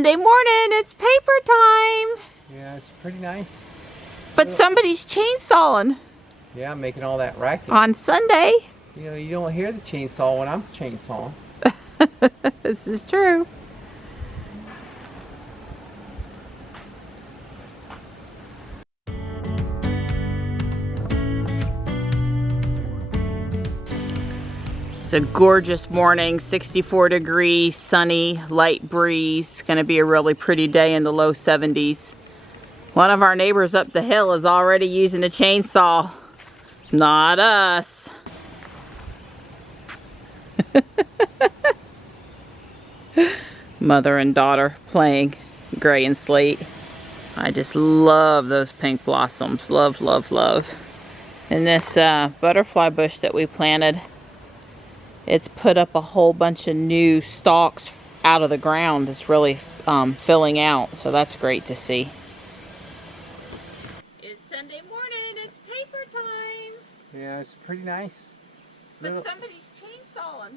Sunday morning, it's paper time. Yeah, it's pretty nice. But somebody's chainsawing. Yeah, I'm making all that racket. On Sunday. You know, you don't hear the chainsaw when I'm chainsawing. This is true. It's a gorgeous morning, 64 degrees, sunny, light breeze. Gonna be a really pretty day in the low 70s. One of our neighbors up the hill is already using a chainsaw. Not us. Mother and daughter playing gray and slate. I just love those pink blossoms. Love, love, love. And this butterfly bush that we planted, it's put up a whole bunch of new stalks out of the ground. It's really filling out, so that's great to see. It's Sunday morning, it's paper time. Yeah, it's pretty nice. But somebody's chainsawing.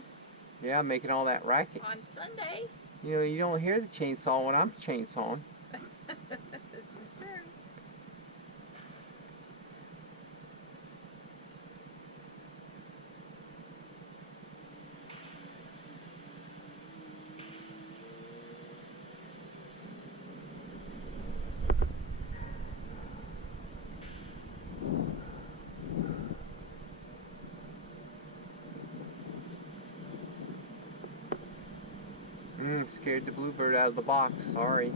Yeah, I'm making all that racket. On Sunday. You know, you don't hear the chainsaw when I'm chainsawing. This is true. Scared the bluebird out of the box. Sorry.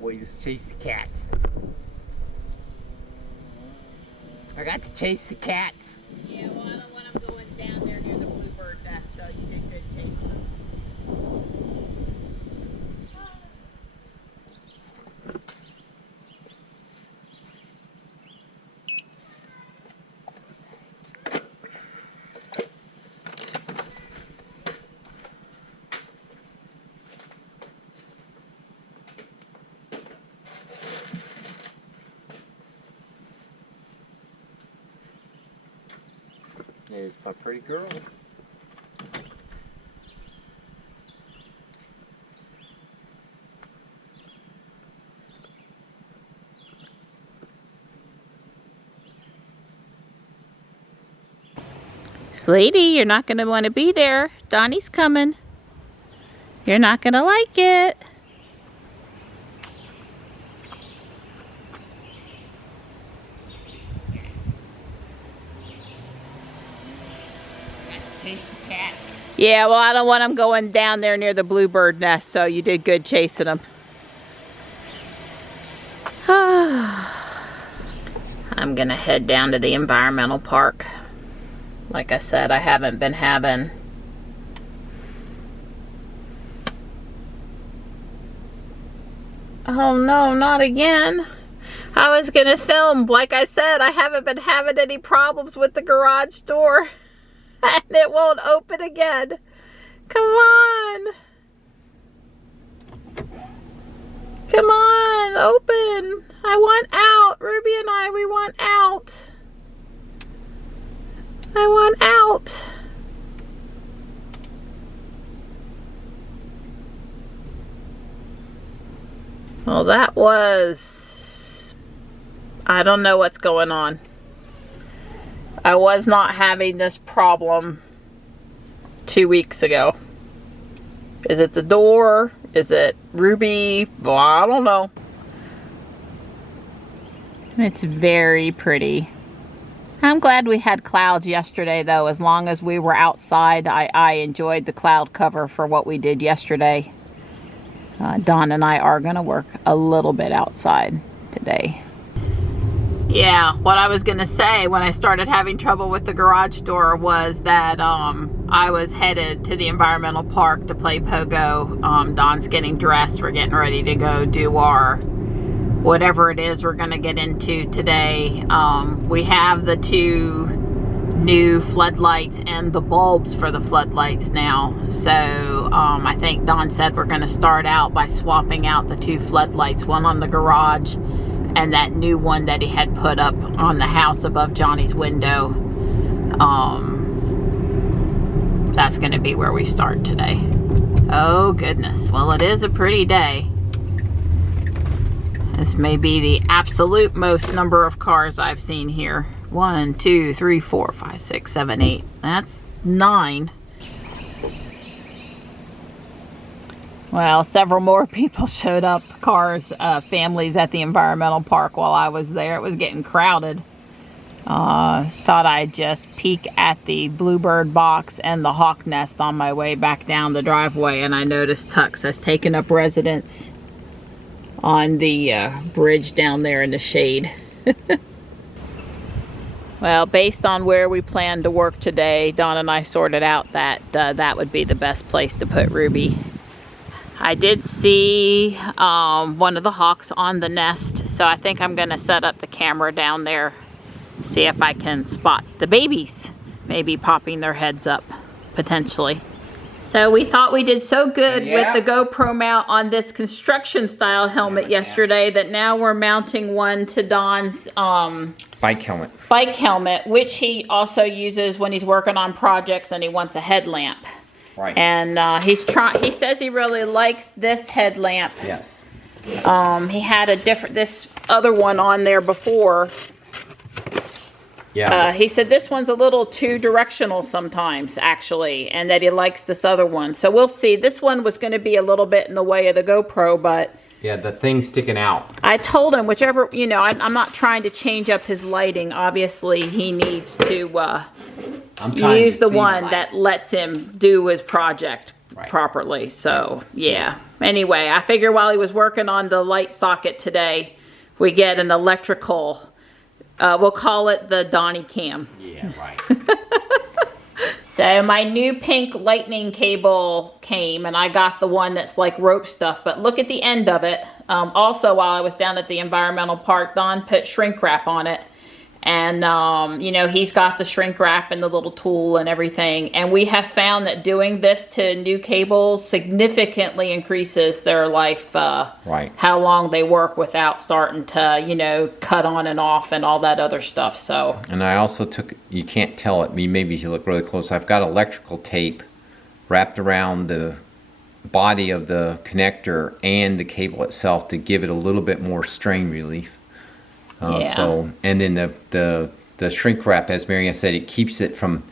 We just chase the cats. I got to chase the cats. Yeah, well, I don't want them going down there near the bluebird nest, so you did good chasing them. There's my pretty girl. Slatey, you're not going to want to be there. Donnie's coming. You're not going to like it. Chase the cats. Yeah, well, I don't want them going down there near the bluebird nest, so you did good chasing them. I'm going to head down to the environmental park. Like I said, I haven't been having... Oh no, not again. I was going to film. Like I said, I haven't been having any problems with the garage door. And it won't open again. Come on. Come on, open. I want out. Ruby and I, we want out. I want out. Well, that was... I don't know what's going on. I was not having this problem 2 weeks ago. Is it the door? Is it Ruby? Well, I don't know. It's very pretty. I'm glad we had clouds yesterday, though. As long as we were outside, I enjoyed the cloud cover for what we did yesterday. Dawn and I are going to work a little bit outside today. Yeah, what I was going to say when I started having trouble with the garage door was that I was headed to the environmental park to play pogo. Dawn's getting dressed. We're getting ready to go do our whatever it is we're going to get into today. We have the 2 new floodlights and the bulbs for the floodlights now. So I think Dawn said we're going to start out by swapping out the 2 floodlights, one on the garage and that new one that he had put up on the house above Johnny's window. That's going to be where we start today. Oh goodness, well, it is a pretty day. This may be the absolute most number of cars I've seen here. 1, 2, 3, 4, 5, 6, 7, 8. That's 9. Well, several more people showed up, cars, families at the environmental park while I was there. It was getting crowded. Thought I'd just peek at the bluebird box and the hawk nest on my way back down the driveway, and I noticed Tux has taken up residence on the bridge down there in the shade. Well, based on where we plan to work today, Dawn and I sorted out that that would be the best place to put Ruby. I did see one of the hawks on the nest, so I think I'm gonna set up the camera down there, see if I can spot the babies, maybe popping their heads up, potentially. So we thought we did so good with the GoPro mount on this construction style helmet yesterday that now we're mounting one to Don's bike helmet. Bike helmet, which he also uses when he's working on projects and he wants a headlamp. Right. And he says he really likes this headlamp. Yes. He had this other one on there before. Yeah. He said this one's a little too directional sometimes, actually, and that he likes this other one. So we'll see. This one was going to be a little bit in the way of the GoPro, but yeah, the thing's sticking out. I told him whichever, you know, I'm not trying to change up his lighting. Obviously, he needs to use the one that lets him do his project properly. So, yeah. Anyway, I figure while he was working on the light socket today, we get an electrical... we'll call it the Donnie Cam. Yeah, right. So my new pink lightning cable came, and I got the one that's like rope stuff, but look at the end of it. Also, while I was down at the environmental park, Don put shrink wrap on it. And, you know, he's got the shrink wrap and the little tool and everything. And we have found that doing this to new cables significantly increases their life, how long they work without starting to, you know, cut on and off and all that other stuff. So. And I also took, you can't tell it, maybe if you look really close, I've got electrical tape wrapped around the body of the connector and the cable itself to give it a little bit more strain relief. So, and then the shrink wrap, as Marianne said, it keeps it from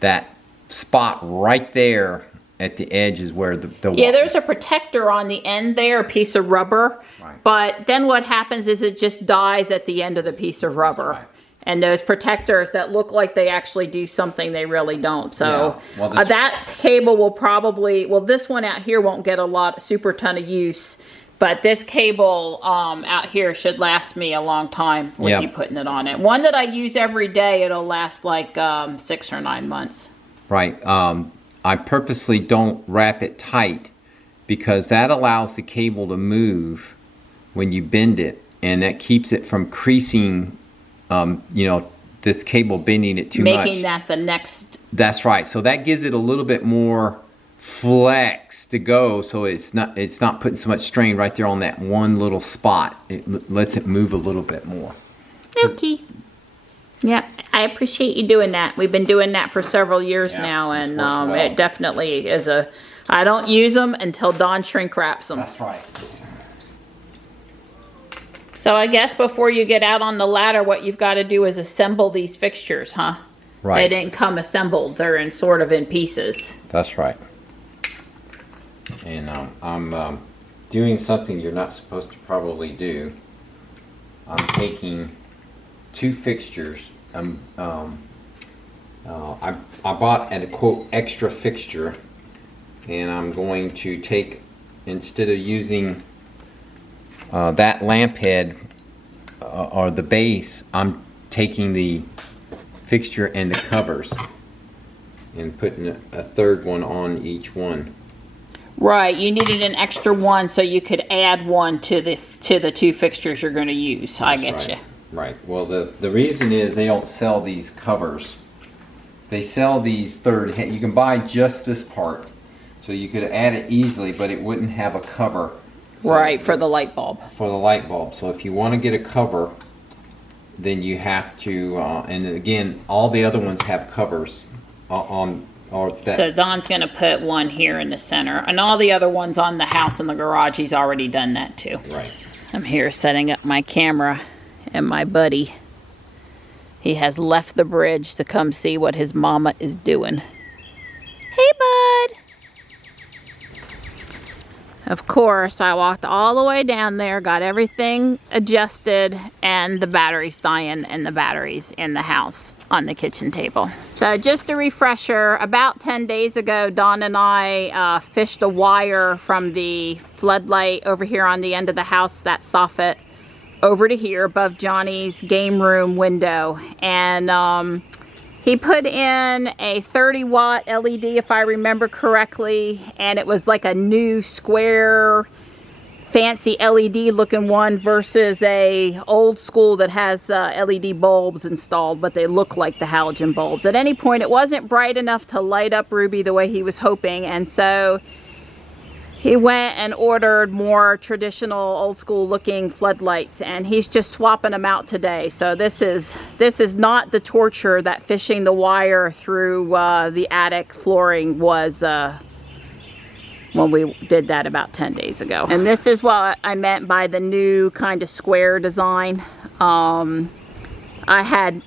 that spot right there at the edge is where the yeah, there's a protector on the end there, a piece of rubber. Right. But then what happens is it just dies at the end of the piece of rubber. Right. And those protectors that look like they actually do something, they really don't. So yeah. Well, that cable will probably, well, this one out here won't get a super ton of use. But this cable out here should last me a long time with you putting it on it. One that I use every day, it'll last like 6 or 9 months. Right. I purposely don't wrap it tight because that allows the cable to move when you bend it. And that keeps it from creasing, you know, this cable bending it too much. Making that the next... That's right. So that gives it a little bit more flex to go, so it's not putting so much strain right there on that one little spot. It lets it move a little bit more. Okay. Yeah, I appreciate you doing that. We've been doing that for several years now, and it definitely is a... I don't use them until Don shrink wraps them. That's right. So I guess before you get out on the ladder, what you've got to do is assemble these fixtures, huh? Right. They didn't come assembled. They're in sort of in pieces. That's right. And doing something you're not supposed to probably do. I'm taking 2 fixtures. I bought a quote extra fixture, and I'm going to take, instead of using that lamp head or the base, I'm taking the fixture and the covers and putting a third one on each one. Right, you needed an extra one so you could add one to the 2 fixtures you're going to use. I get you. Right. Well, the reason is they don't sell these covers. They sell these third. You can buy just this part, so you could add it easily, but it wouldn't have a cover. So right, for the light bulb. For the light bulb. So if you want to get a cover, then you have to. And again, all the other ones have covers on. So Don's going to put one here in the center, and all the other ones on the house and the garage, he's already done that too. Right. I'm here setting up my camera, and my buddy, he has left the bridge to come see what his mama is doing. Hey, bud. Of course, I walked all the way down there, got everything adjusted, and the battery's dying, and the battery's in the house on the kitchen table. So just a refresher, about 10 days ago, Don and I fished a wire from the floodlight over here on the end of the house, that soffit, over to here above Johnny's game room window. And he put in a 30-watt LED, if I remember correctly, and it was like a new square fancy LED looking one versus a old school that has LED bulbs installed, but they look like the halogen bulbs. At any point, it wasn't bright enough to light up Ruby the way he was hoping, and so he went and ordered more traditional old school looking floodlights, and he's just swapping them out today. So this is not the torture that fishing the wire through the attic flooring was when we did that about 10 days ago. And this is what I meant by the new kind of square design. I had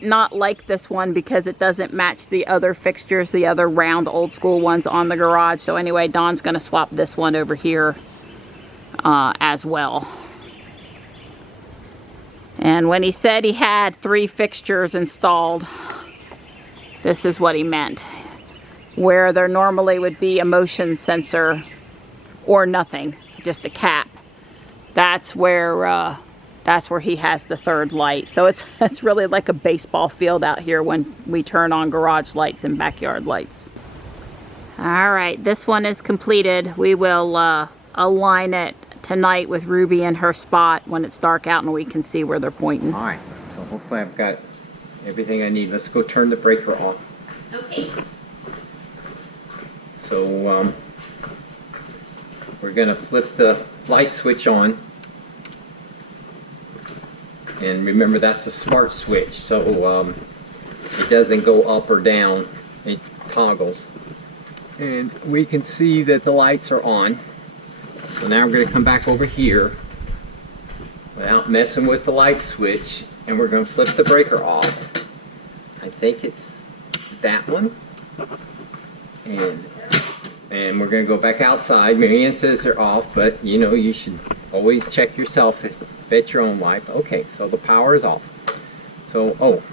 not liked this one because it doesn't match the other fixtures, the other round old school ones on the garage. So anyway, Don's gonna swap this one over here as well. And when he said he had 3 fixtures installed, this is what he meant. Where there normally would be a motion sensor or nothing, just a cap, that's where he has the 3rd light. So it's really like a baseball field out here when we turn on garage lights and backyard lights. All right, this one is completed. We will align it tonight with Ruby in her spot when it's dark out and we can see where they're pointing. All right, so hopefully I've got everything I need. Let's go turn the breaker off. Okay. So we're gonna flip the light switch on. And remember, that's a smart switch, so it doesn't go up or down, it toggles. And we can see that the lights are on. So now we're going to come back over here without messing with the light switch, and we're going to flip the breaker off. I think it's that one. And we're going to go back outside. Marianne says they're off, but you know, you should always check yourself at your own life. Okay, so the power is off. So, oh,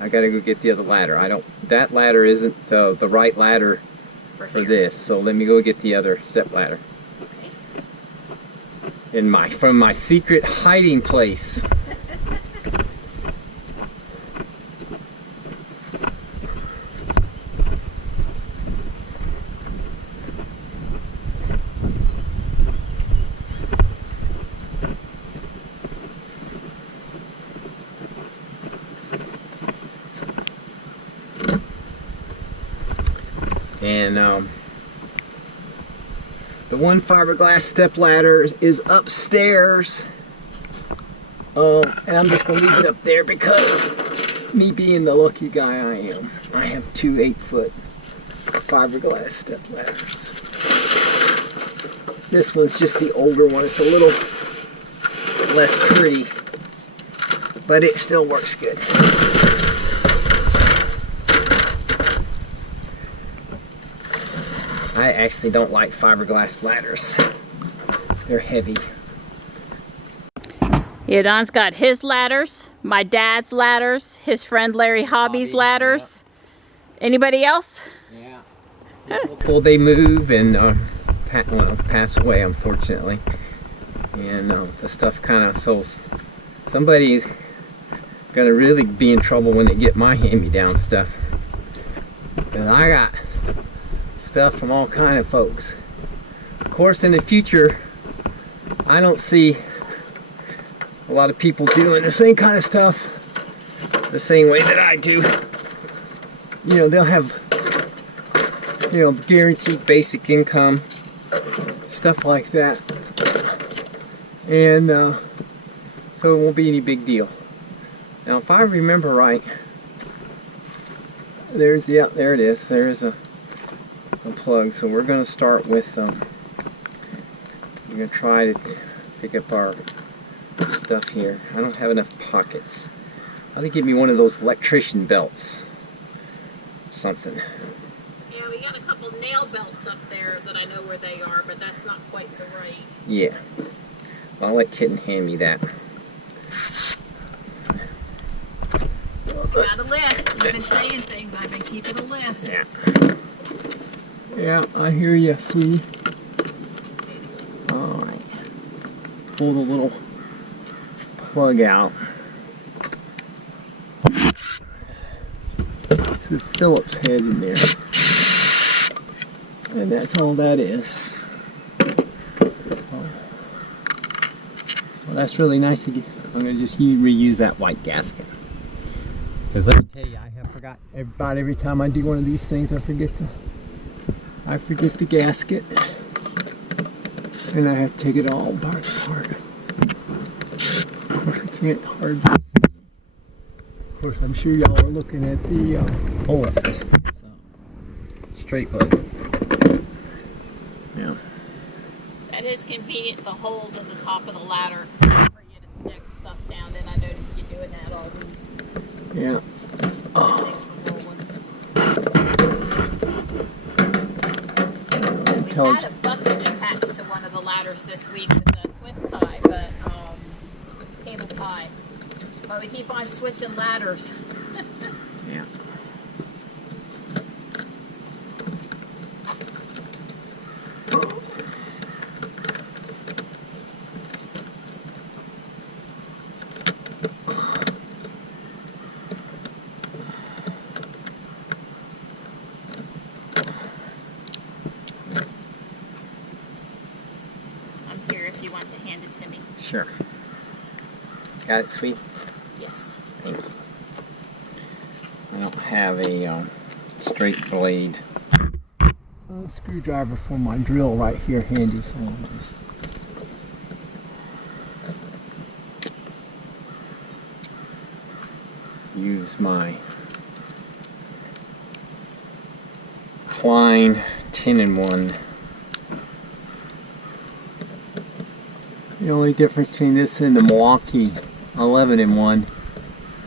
I got to go get the other ladder. That ladder isn't the right ladder for this. So let me go get the other step ladder. From my secret hiding place. And the one fiberglass step ladder is upstairs, and I'm just going to leave it up there because me being the lucky guy I am, I have 2 8-foot fiberglass step ladders. This one's just the older one. It's a little less pretty, but it still works good. I actually don't like fiberglass ladders. They're heavy. Yeah, Don's got his ladders. my dad's ladders, his friend Larry Hobby's ladders. Anybody else? Yeah. Well, they move and pass away, unfortunately. And the stuff kind of, so somebody's gonna really be in trouble when they get my hand-me-down stuff. And I got stuff from all kind of folks. Of course, in the future, I don't see a lot of people doing the same kind of stuff the same way that I do. You know, they'll have, you know, guaranteed basic income, stuff like that. And so it won't be any big deal. Now, if I remember right, there's, yeah, there it is. There's a plug. So we're going to start with, we're going to try to pick up our stuff here. I don't have enough pockets. How to give me one of those electrician belts. Something. Yeah, we got a couple nail belts up there that I know where they are, but that's not quite the right. Yeah. Well, I'll let Kitten hand me that. Got a list. You've been saying things. I've been keeping a list. Yeah. Yeah, I hear you, sweetie. Alright. Pull the little plug out. It's the Phillips head in there. And that's all that is. Well, that's really nice to get. I'm going to just reuse that white gasket. Because let me tell you, I have forgot about every time I do one of these things, I forget the gasket. And I have to take it all apart. Of course, I can't hardly see. Of course, I'm sure y'all are looking at the holes. So, straight plug. Yeah. That is convenient, the holes in the top of the ladder for you to stick stuff down in. I noticed you doing that all week. Yeah. Oh. We had a bucket attached to one of the ladders this week with a twist tie, but cable tie. But we keep on switching ladders. Yeah. Sure. Got it, sweet? Yes. Thank you. I don't have a straight blade screwdriver for my drill right here handy, so I'll just use my Klein 10-in-1. The only difference between this and the Milwaukee 11-in-1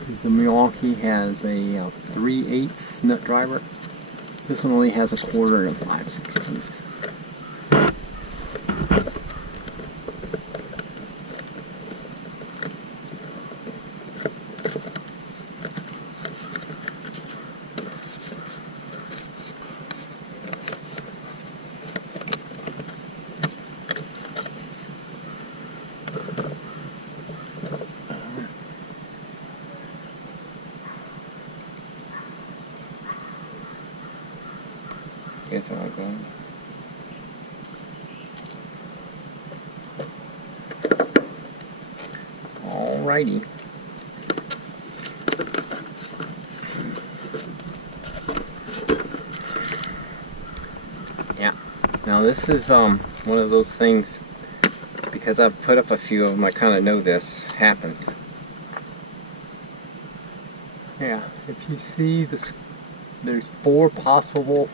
is the Milwaukee has a 3/8 nut driver. This one only has a 1/4 and a 5/16. Guess where I'm going. Alrighty. Yeah. Now this is one of those things, because I've put up a few of them, I kind of know this happens. Yeah, if you see this, there's 4 possible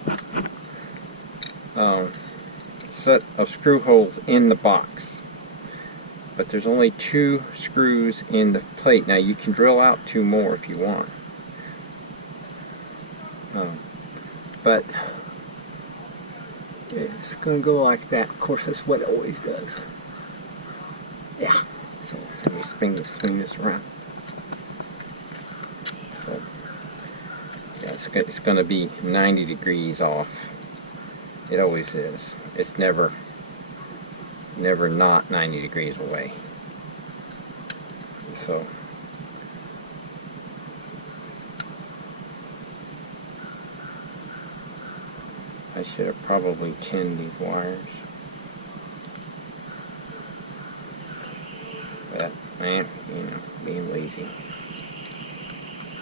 set of screw holes in the box, but there's only 2 screws in the plate. Now you can drill out 2 more if you want, but it's going to go like that. Of course, that's what it always does. Yeah. So let me swing this around. it's going to be 90 degrees off. It always is. It's never not 90 degrees away. So I should have probably tinned these wires. But, man, you know, being lazy.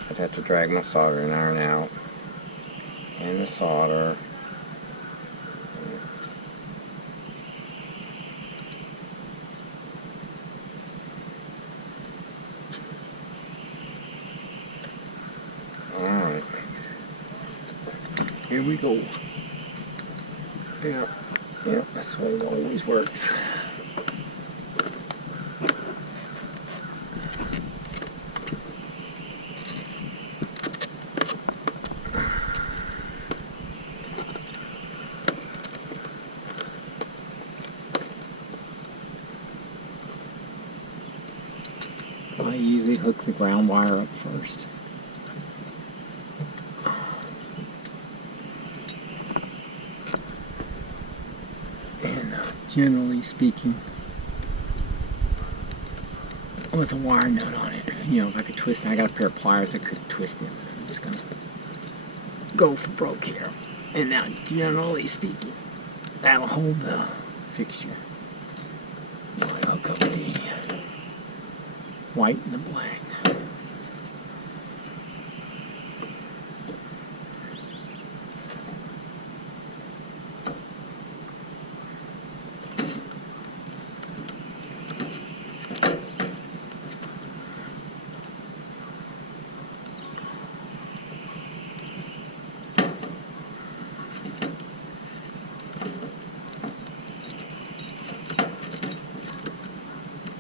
I'd have to drag my soldering iron out. And the solder. Alright. Here we go. Yeah, that's the way it always works. I usually hook the ground wire up first. Generally speaking, with a wire nut on it, you know, if I could twist it, I got a pair of pliers I could twist it. I'm just gonna go for broke here. And now, generally speaking, that'll hold the fixture. I'll hook up the white and the black.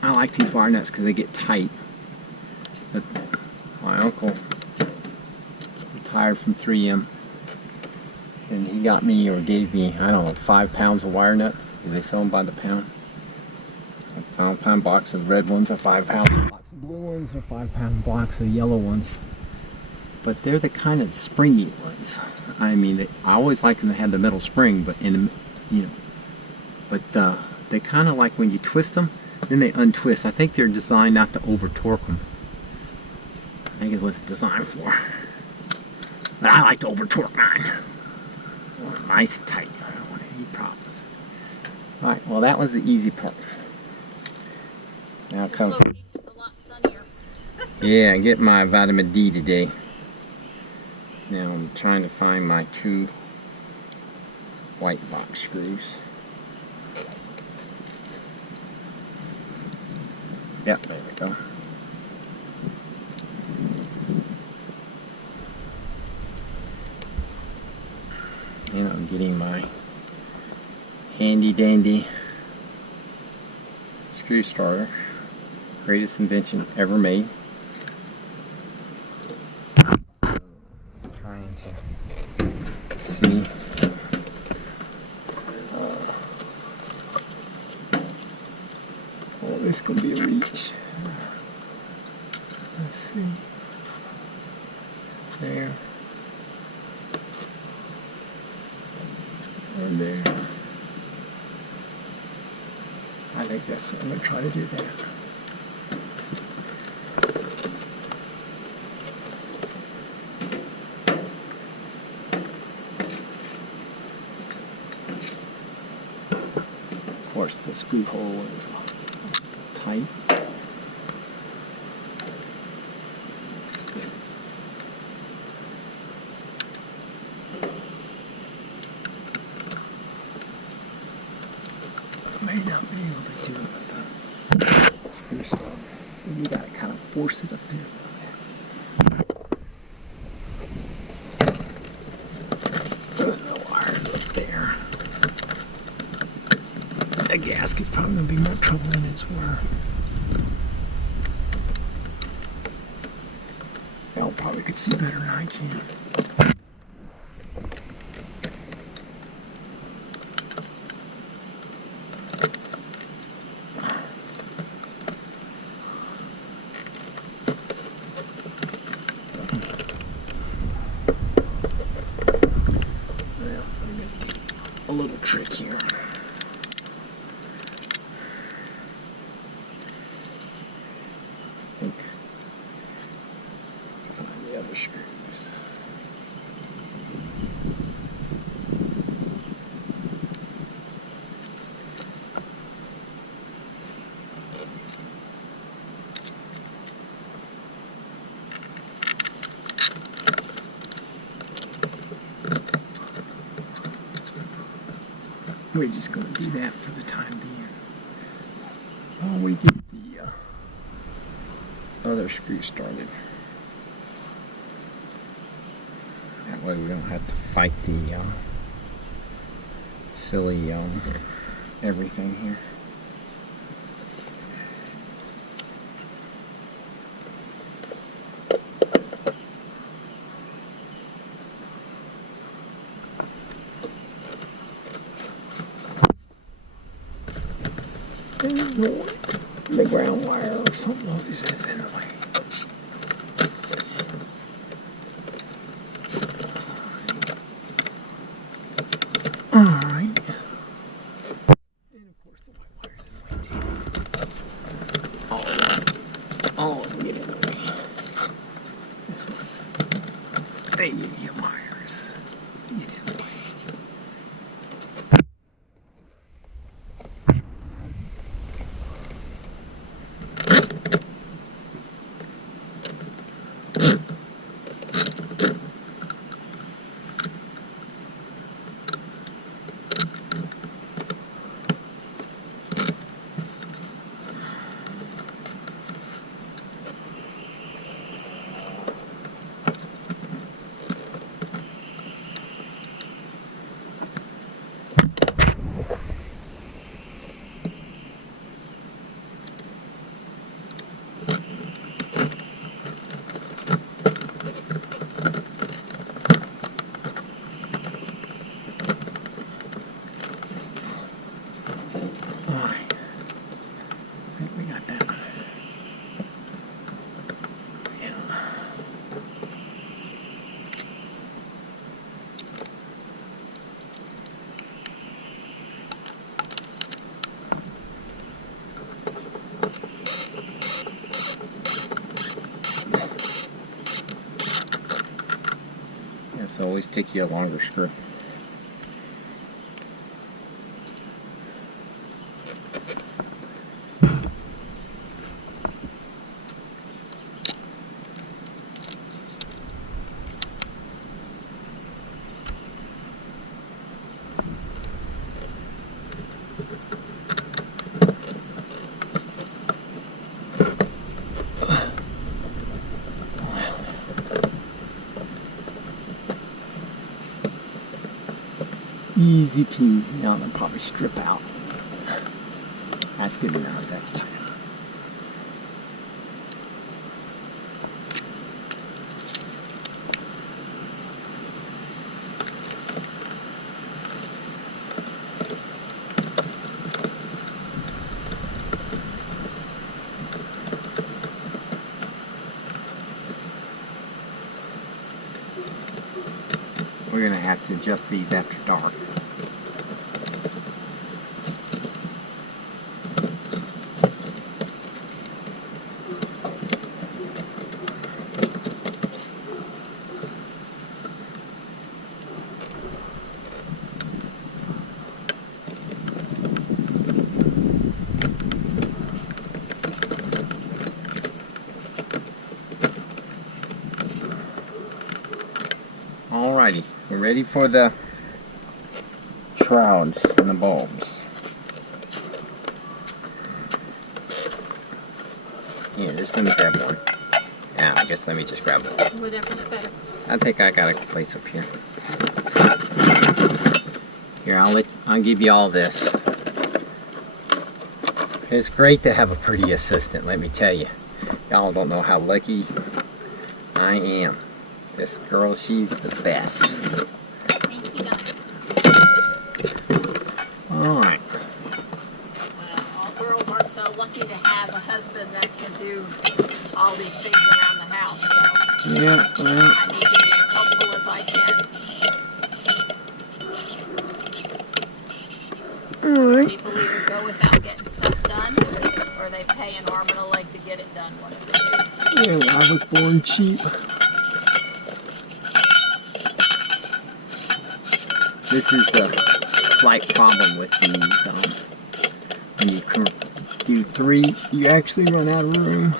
I like these wire nuts because they get tight. But my uncle retired from 3M, and he got me, or gave me, I don't know, 5 pounds of wire nuts. They sell them by the pound. A 5-pound box of red ones, a 5-pound box of blue ones, and a 5-pound box of yellow ones. But they're the kind of springy ones. I mean, I always like them to have the metal spring, but they kind of like when you twist them, then they untwist. I think they're designed not to over torque them. I think it's what it's designed for. But I like to over torque mine. I want it nice and tight. I don't want any problems. Alright, well that was the easy part. Now This comes. location's a lot sunnier. Yeah, I get my vitamin D today. Now I'm trying to find my 2 white box screws. Yep, there we go. And I'm getting my handy dandy screw starter. Greatest invention ever made. Trying to see. Oh, this could be a reach. Let's see. There. And there. I think that's it. I'm going to try to do that. Of course, the screw hole is tight. May not be able to do it with a screw starter. You gotta kind of force it up there. The wire up there. The gasket's probably gonna be more trouble than it's worth. Y'all probably could see better than I can. here. Find the other screws. We're just going to do that for the time being. While we get the other screw started. That way we don't have to fight the silly everything here. The ground wire or something is in the way. Alright. And of course the white wire's in the way too. All of them get in the way. This one. They give you wires. Get in the way. So always take you a longer screw. Easy peasy. Now they'll probably strip out. That's good enough. That's tight enough. We're going to have to adjust these after dark. Alrighty, we're ready for the shrouds and the bulbs. Here, just let me grab one. Yeah, I guess let me just grab one. Whatever's better. I think I got a place up here. Here, I'll give you all this. It's great to have a pretty assistant, let me tell you. Y'all don't know how lucky I am. This girl, she's the best. Alright. Well, all girls aren't so lucky to have a husband that can do all these things around the house, so yeah, well, I need to be as helpful as I can. Alright. People either go without getting stuff done, or they pay an arm and a leg to get it done, one of the two. Yeah, well, I was born cheap. This is the slight problem with these. When you do 3, you actually run out of room.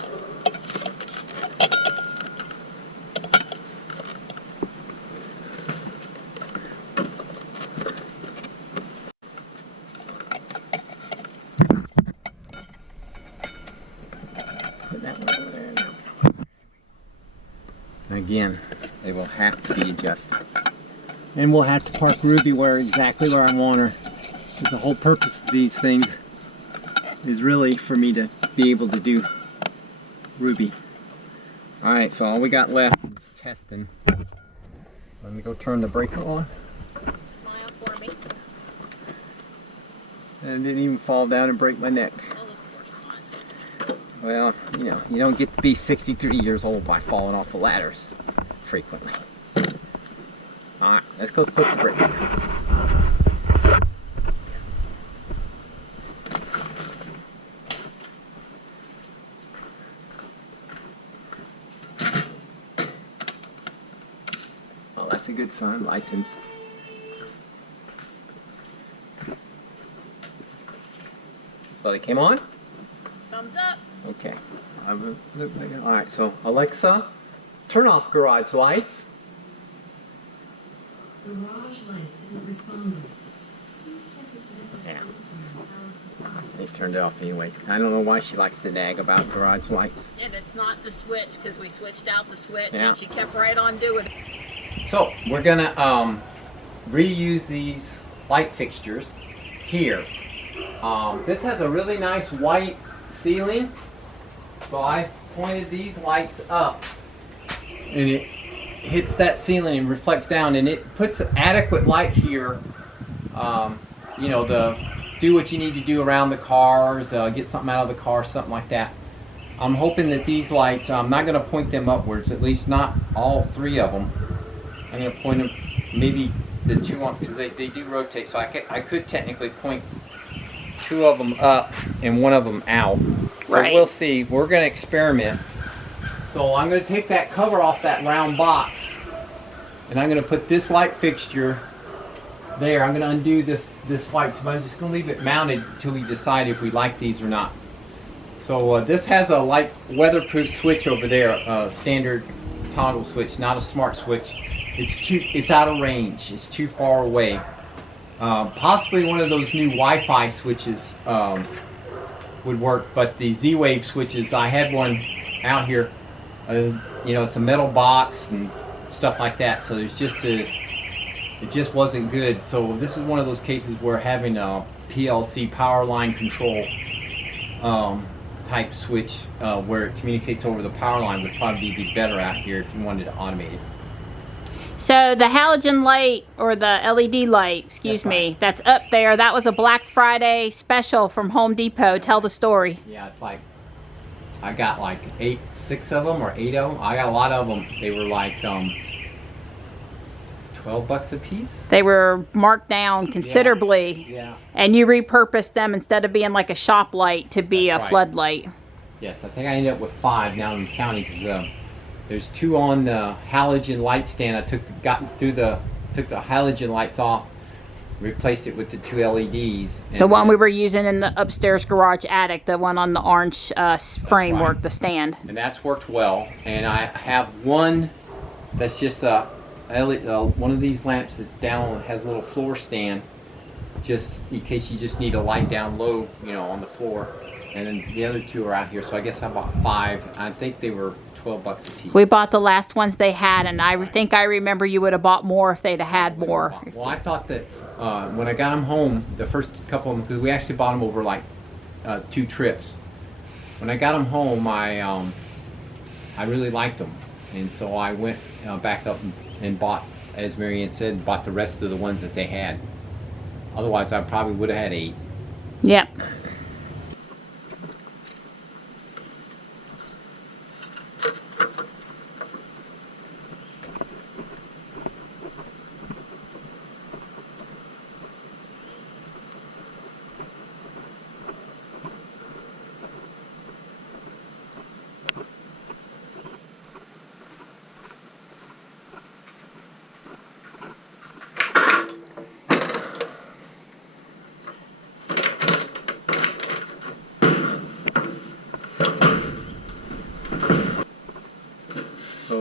Put that one over there now. Again, they will have to be adjusted. And we'll have to park Ruby exactly where I want her. The whole purpose of these things is really for me to be able to do Ruby. Alright, so all we got left is testing. Let me go turn the breaker on. Smile for me. And I didn't even fall down and break my neck. Oh, of course not. Well, you don't get to be 63 years old by falling off of ladders frequently. Alright, let's go flip the breaker. Well, that's a good sign, license. So they came on? Thumbs up. Okay. Alright, so Alexa, turn off garage lights. Garage lights isn't responding. Yeah. They turned it off anyways. I don't know why she likes to nag about garage lights. And it's not the switch, because we switched out the switch, Yeah. and she kept right on doing it. So we're gonna reuse these light fixtures here. This has a really nice white ceiling, so I pointed these lights up, and it hits that ceiling and reflects down, and it puts adequate light here, you know, to do what you need to do around the cars, get something out of the car, something like that. I'm hoping that these lights, I'm not going to point them upwards, at least not all 3 of them. I'm going to point them, maybe the 2 on, because they do rotate, so I could technically point 2 of them up and 1 of them out. So Right. We'll see. We're going to experiment. So I'm going to take that cover off that round box, and I'm going to put this light fixture there. I'm going to undo this white, so I'm just going to leave it mounted until we decide if we like these or not. So this has a light weatherproof switch over there, standard toggle switch, not a smart switch. It's out of range. It's too far away. Possibly one of those new Wi-Fi switches would work, but the Z-Wave switches, I had one out here. You know, it's a metal box and stuff like that, so it just wasn't good. So this is one of those cases where having a PLC power line control type switch where it communicates over the power line would probably be better out here if you wanted to automate it. So the halogen light, or the LED light, excuse me, that's up there, that was a Black Friday special from Home Depot. Tell the story. Yeah, it's like, I got like 6 of them or 8 of them. I got a lot of them. They were like 12 bucks a piece. They were marked down considerably. Yeah. And you repurposed them, instead of being like a shop light, to be That's a right. floodlight. Yes, I think I ended up with 5 now in counting, because there's 2 on the halogen light stand. I took the halogen lights off, replaced it with the 2 LEDs. The one we were using in the upstairs garage attic, the one on the orange framework, right. the stand. And that's worked well. And I have one that's just one of these lamps that's down, has a little floor stand, just in case you just need a light down low, you know, on the floor. And then the other 2 are out here, so I guess I bought 5. I think they were 12 bucks a piece. We bought the last ones they had, and I think I remember you would have bought more if they'd have had more. Well, I thought that when I got them home, the first couple of them, because we actually bought them over like 2 trips. When I got them home, I really liked them, and so I went back up and bought, as Marianne said, bought the rest of the ones that they had. Otherwise, I probably would have had 8. Yep.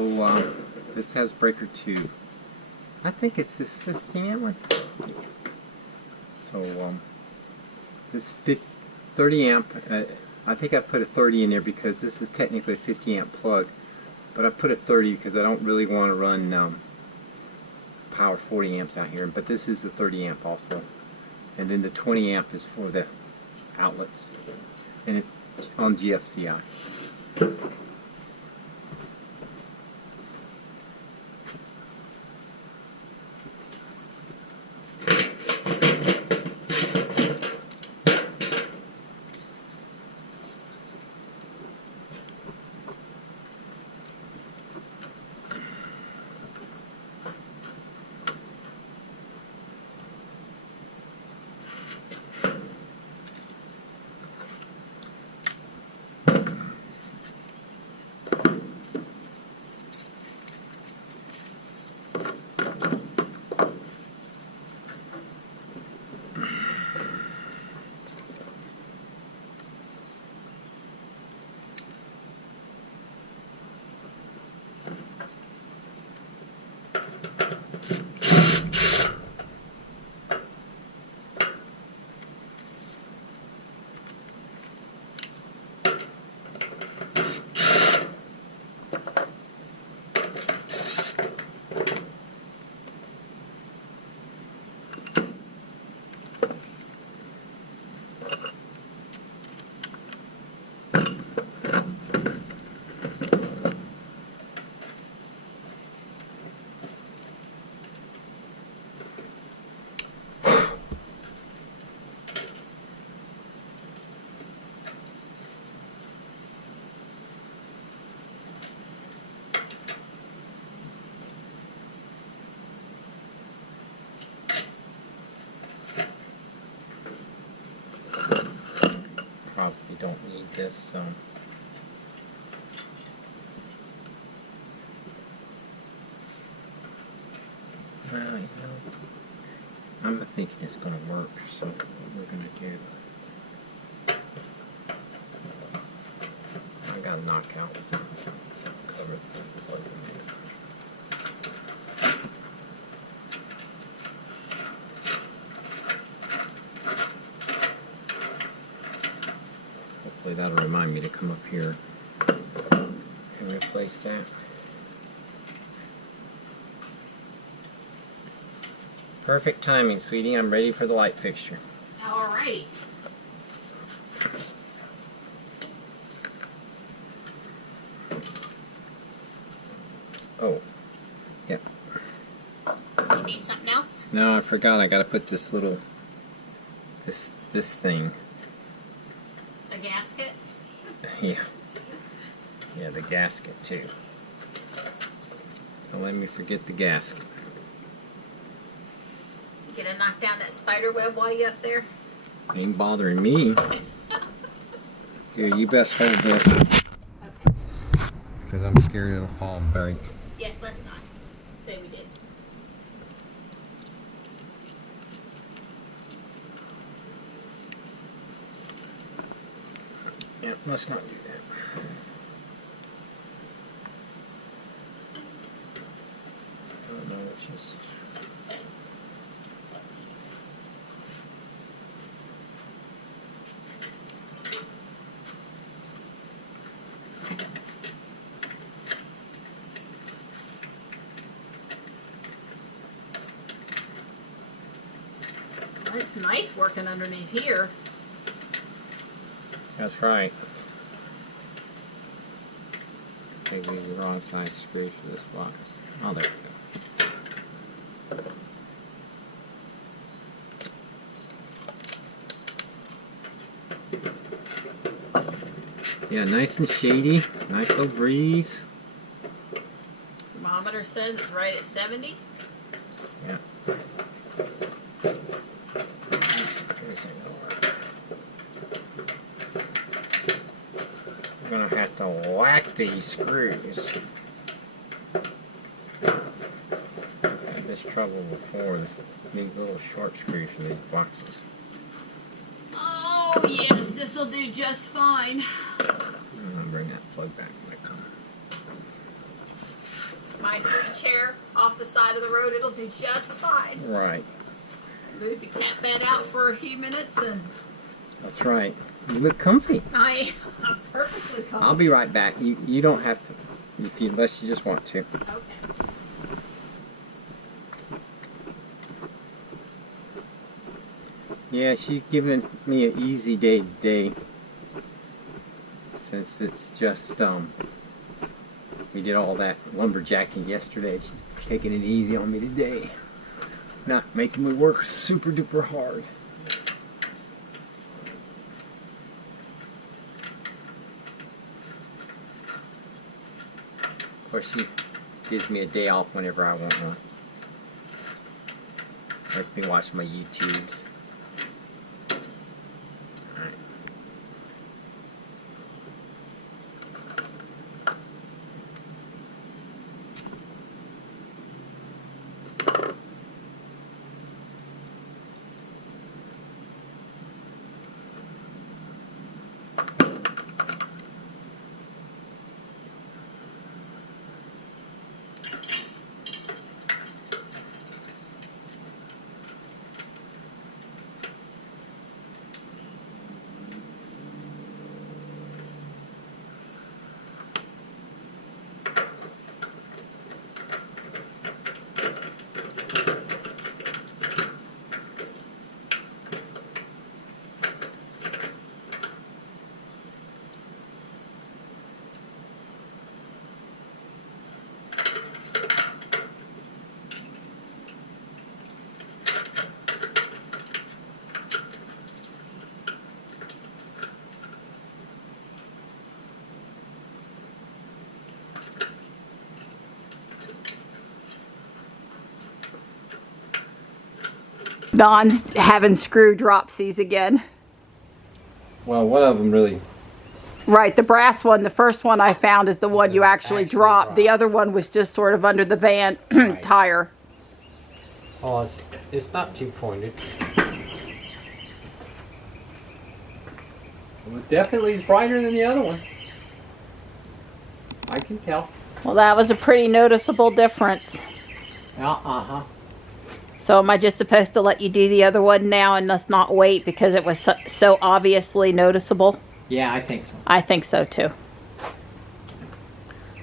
So this has breaker 2. I think it's this 15 amp one. So this 30 amp, I think I put a 30 in there because this is technically a 50 amp plug, but I put a 30 because I don't really want to run power 40 amps out here. But this is a 30 amp also, and then the 20 amp is for the outlets, and it's on GFCI. Probably don't need this. Well, you know, I'm thinking it's going to work, so what we're going to do, I got to knock out cover the plug. Hopefully that'll remind me to come up here and replace that. Perfect timing, sweetie. I'm ready for the light fixture. All right. Oh, yep. You need something else? No, I forgot. I got to put this little, this thing. A gasket? Yeah. Yeah, the gasket too. Don't let me forget the gasket. You gonna knock down that spider web while you up there? Ain't bothering me. Here, you best hold this. Okay. Because I'm scared it'll fall and break. Yeah, let's not. Say we did. Yeah, let's not do that. Oh no, it's just... Well, it's nice working underneath here. That's right. Take these the wrong size screws for this box. Oh, there we go. Yeah, nice and shady. Nice little breeze. Thermometer says it's right at 70. Yeah. I'm gonna have to whack these screws. I had this trouble before. These little short screws for these boxes. Oh yes, this'll do just fine. I'm gonna bring that plug back when I come. my chair off the side of the road, it'll do just fine. Right. Move the cat bed out for a few minutes and That's right. You look comfy. I'm perfectly comfortable. I'll be right back. You don't have to, unless you just want to. Okay. Yeah, she's giving me an easy day today. Since it's just, we did all that lumberjacking yesterday. She's taking it easy on me today. Not making me work super duper hard. Of course, she gives me a day off whenever I want one. Lets me watch my YouTubes. Don's having screw dropsies again. Well, one of them really. Right, the brass one, the first one I found is the one you actually dropped. The dropped. other one was just sort of under the van Right. tire. Oh, it's not too pointed. Well, it definitely is brighter than the other one. I can tell. Well, that was a pretty noticeable difference. Uh-huh. So am I just supposed to let you do the other one now and let's not wait because it was so obviously noticeable? Yeah, I think so. I think so too.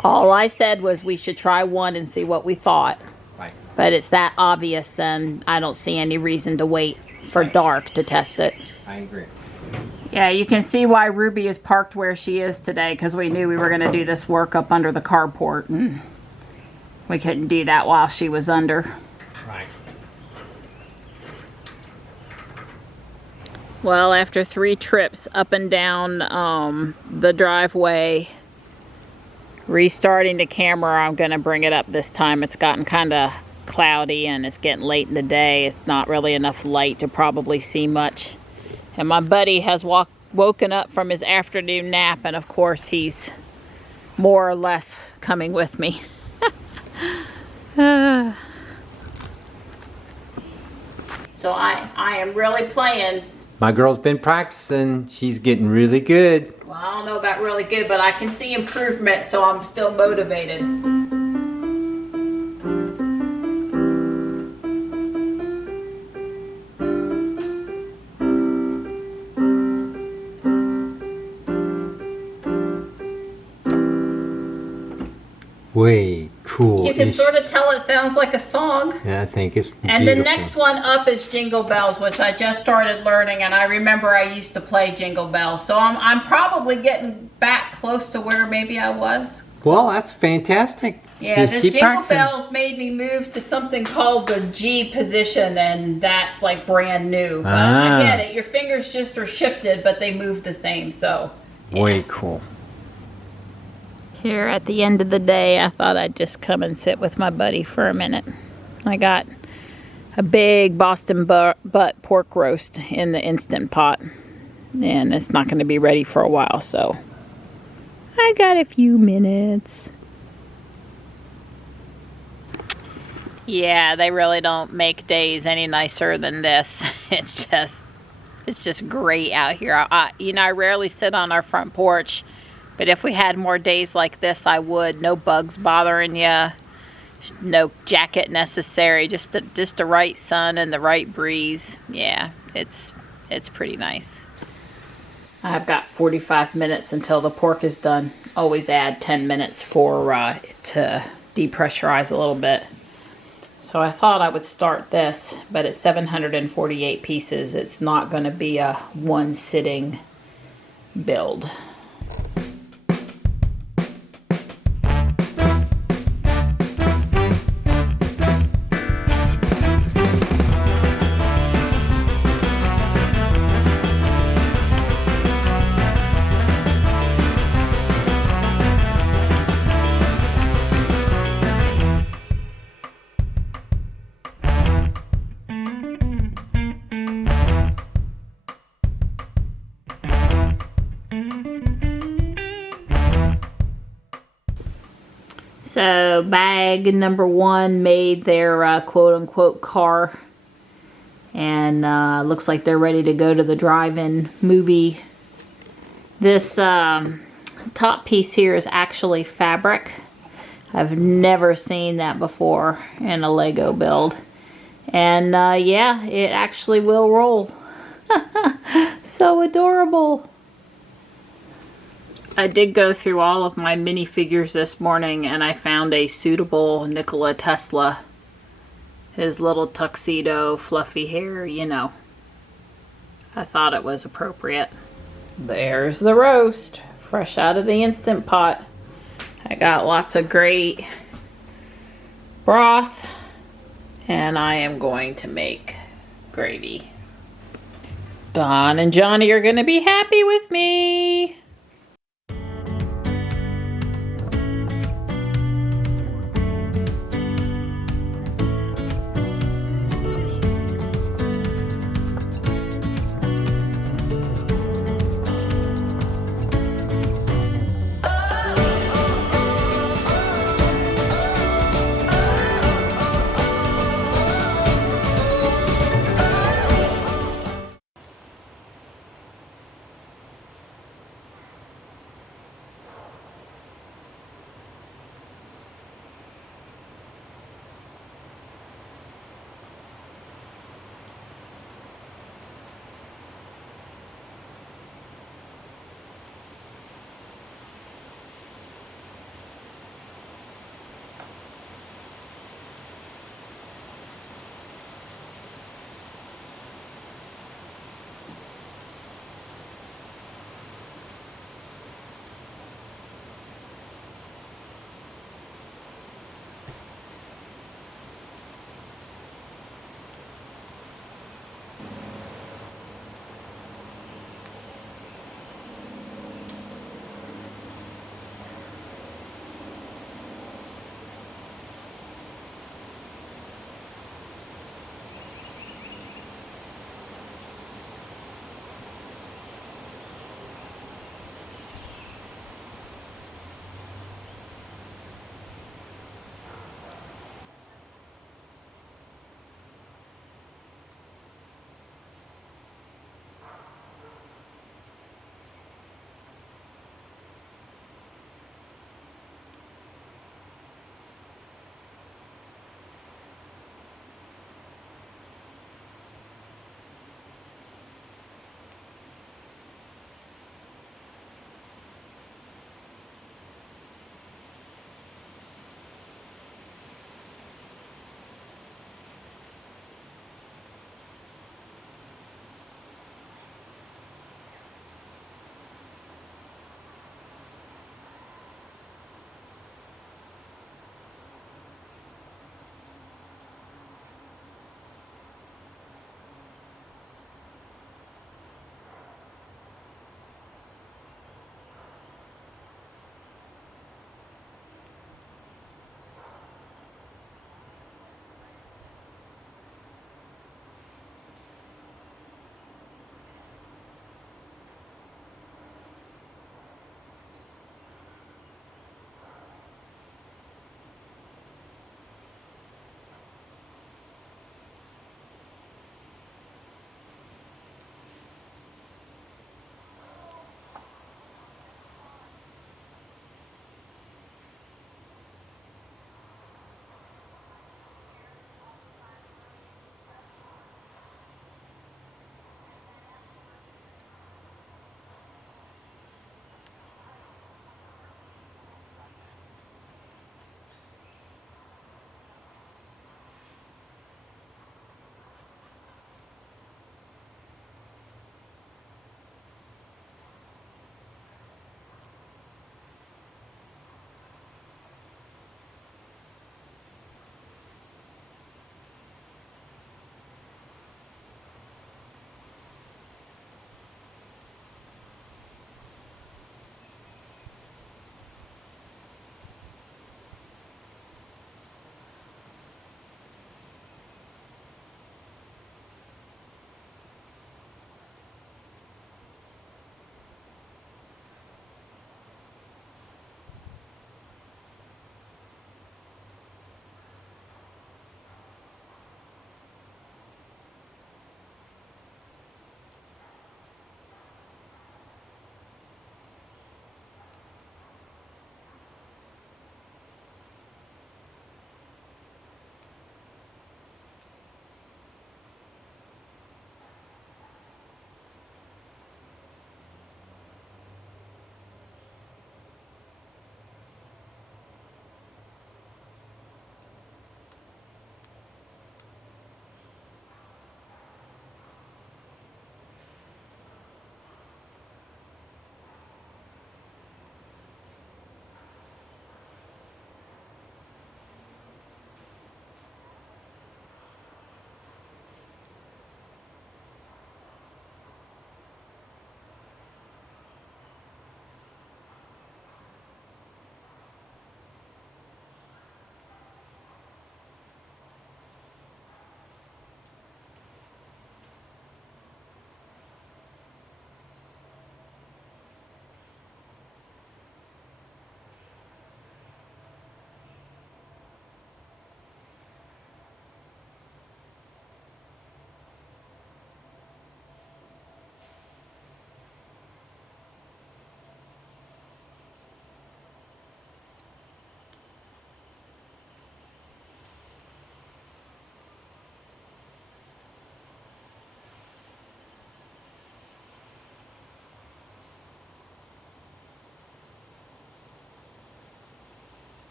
All I said was we should try one and see what we thought. Right. But it's that obvious, then I don't see any reason to wait for dark to test it. I agree. Yeah, you can see why Ruby is parked where she is today because we knew we were going to do this work up under the carport and we couldn't do that while she was under. Right. Well, after 3 trips up and down the driveway, restarting the camera, I'm going to bring it up this time. It's gotten kind of cloudy and it's getting late in the day. It's not really enough light to probably see much. And my buddy has woken up from his afternoon nap, and of course he's more or less coming with me. So I am really playing. My girl's been practicing. She's getting really good. Well, I don't know about really good, but I can see improvement, so I'm still motivated. Way cool. You can sort of tell it sounds like a song. Yeah, I think it's beautiful. And the next one up is Jingle Bells, which I just started learning, and I remember I used to play Jingle Bells. So I'm probably getting back close to where maybe I was. Well, that's fantastic. Yeah, Just the keep Jingle practicing. Bells made me move to something called the G position, and that's like brand new. But I get it. Your fingers just are shifted, but they move the same, so. Yeah. Way cool. Here at the end of the day, I thought I'd just come and sit with my buddy for a minute. I got a big Boston butt pork roast in the Instant Pot, and it's not going to be ready for a while, so I got a few minutes. Yeah, they really don't make days any nicer than this. It's just great out here. You know, I rarely sit on our front porch. But if we had more days like this, I would. No bugs bothering you. No jacket necessary, just the right sun and the right breeze. Yeah, it's pretty nice. I've got 45 minutes until the pork is done. Always add 10 minutes for it to depressurize a little bit. So I thought I would start this, but it's 748 pieces. It's not going to be a one sitting build. So bag number 1 made their quote-unquote car, and looks like they're ready to go to the drive-in movie. This top piece here is actually fabric. I've never seen that before in a Lego build, and yeah, it actually will roll. So adorable. I did go through all of my minifigures this morning, and I found a suitable Nikola Tesla. His little tuxedo, fluffy hair, you know. I thought it was appropriate. There's the roast, fresh out of the Instant Pot. I got lots of great broth, and I am going to make gravy. Don and Johnny are going to be happy with me.